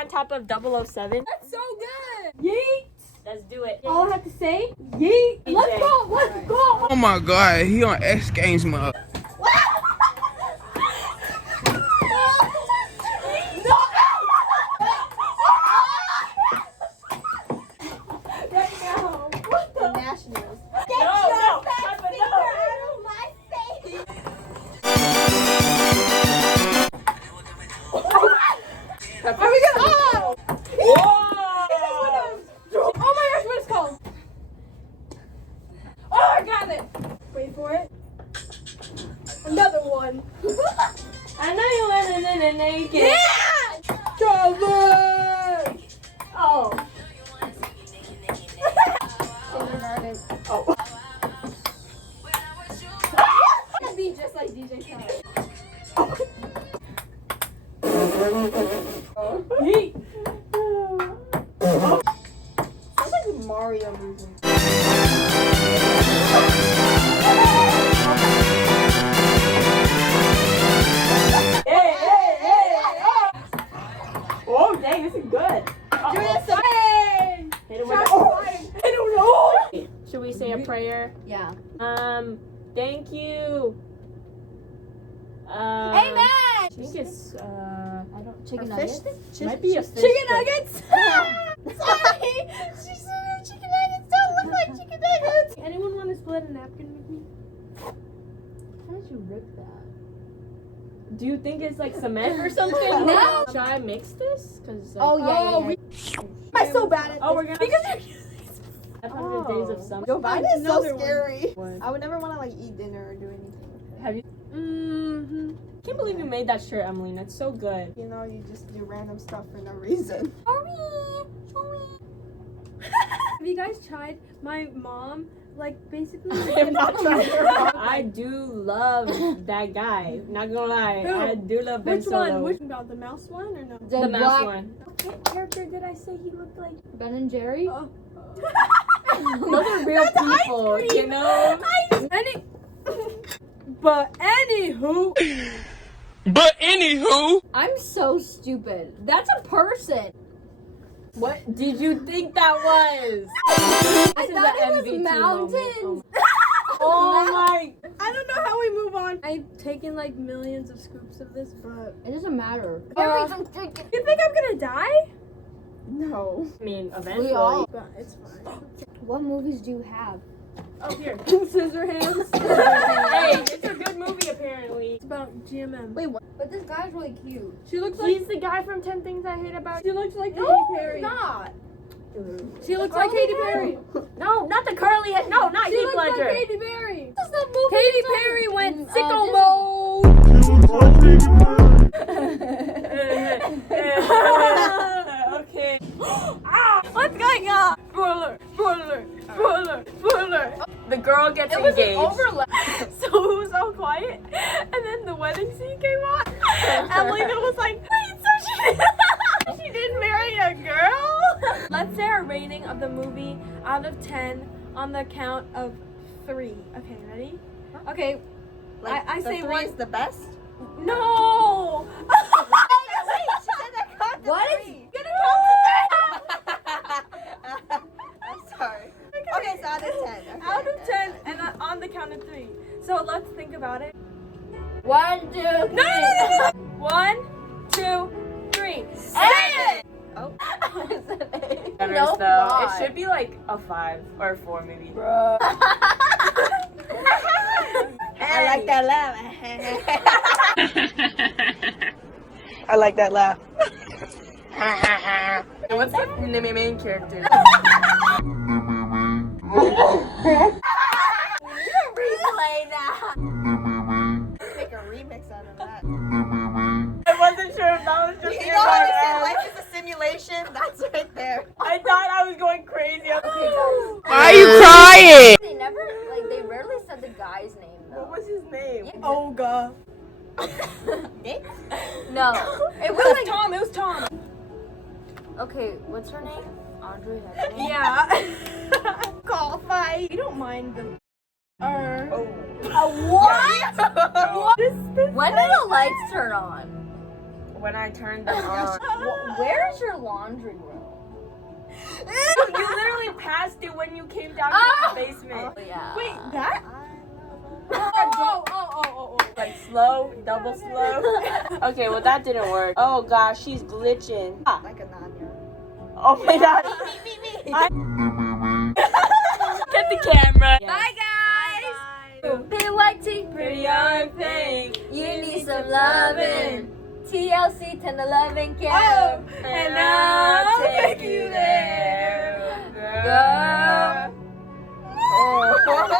on top of 007. That's so good. Yeet. Let's do it. All I have to say, yeet. Let's go. Let's go. Oh my God, he on X Games mode. Wait for it. Another one. I know you want to naked. Yeah! Travis! Oh. Kindergarten. Oh. It'd be just like DJ Khaled. Yeet. Sounds like a Mario movie. Oh, dang, this is good. Do this again! Hit him with the- Hit him with the- Should we say a prayer? Yeah. Thank you. Amen! I think it's, I don't. Chicken nuggets? nuggets? Might be a fish Chicken stick. nuggets! Sorry! She said her chicken nuggets don't look like chicken nuggets! Anyone want to split a napkin with me? How did you rip that? Do you think it's like cement or something? No. Should I mix this? Cause like, Oh, yeah. I'm so bad at Oh, this. we're gonna- Because you're 500 days of summer. Joe Biden is so Another one. scary. One. I would never want to like eat dinner or do anything with it. Have you? Mm-hmm. I can't believe you made that shirt, Emily. That's so good. You know, you just do random stuff for no reason. Have you guys tried my mom? Like, basically. I'm not trying to. I do love that guy. Not gonna lie, Who? I do love Ben Which Solo. one? Which about the mouse one or no? The mouse one. What character did I say he looked like? Ben and Jerry. Those are real people, you know. But anywho. But anywho, I'm so stupid. That's a person. What did you think that was? I This is thought an it was MVT mountains. moment. Oh my! I don't know how we move on. I've taken like millions of scoops of this, but It doesn't matter. you think I'm gonna die? No. I mean, eventually. all- But it's fine. What movies do you have? Oh, here. Scissorhands. Hey, it's a good movie apparently. It's about GMM. Wait, what? But this guy's really cute. She looks like He's the guy from 10 Things I Hate About You. she looks like No, Katy he's Perry. not. She looks like Katy Perry. No, not the curly head. No, not She Heath looks like Ledger. Katy Perry. What's that movie? Katy Perry went sicko mode. Okay. Ah, what's going on? Spoiler, spoiler, spoiler, spoiler. The girl gets It was an engaged. overlap. So it was all quiet. And then the wedding scene came on. And Lena was like, wait, so she didn't marry a girl? Let's say our rating of the movie out of 10 on the count of 3. Okay, ready? Okay. Like, I the say 3 one. is the best? No! Wait, she said that count to What? 3. Gonna I'm sorry. Okay, so out of 10. Okay. out of 10 and on the count of 3. So let's think about it. 1, 2, 3. No! 1, 2, 3. 7! Oh. Generous, No though. plot. It should be like a 5 or a 4 maybe. I like that laugh. I like that laugh. And what's the main character? Replay that. Make a remix out of that. I wasn't sure if that was just You in know my how they say head. life is a simulation? That's right there. I thought I was going crazy. why are you crying? They never, like, they rarely said the guy's name, though. What was his name? Olga. Nick? No. It It was was like, Tom. It was Tom. okay, what's her name? Audrey Hepburn? Yeah. Call fight. We don't mind them. Oh. What? This When did the lights turn on? when I turned them on. Where's your laundry room? You literally passed it when you came down to the basement. Yeah. Wait, that? Like slow, double slow. Okay, well that didn't work. Oh gosh, she's glitching. Ah. Like a Nanya. Oh my god. Get the camera. Bye guys. PYT. Pretty young thing. You need some loving. TLC 1011 Oh, count. and I'll take you there, girl. Girl. Oh.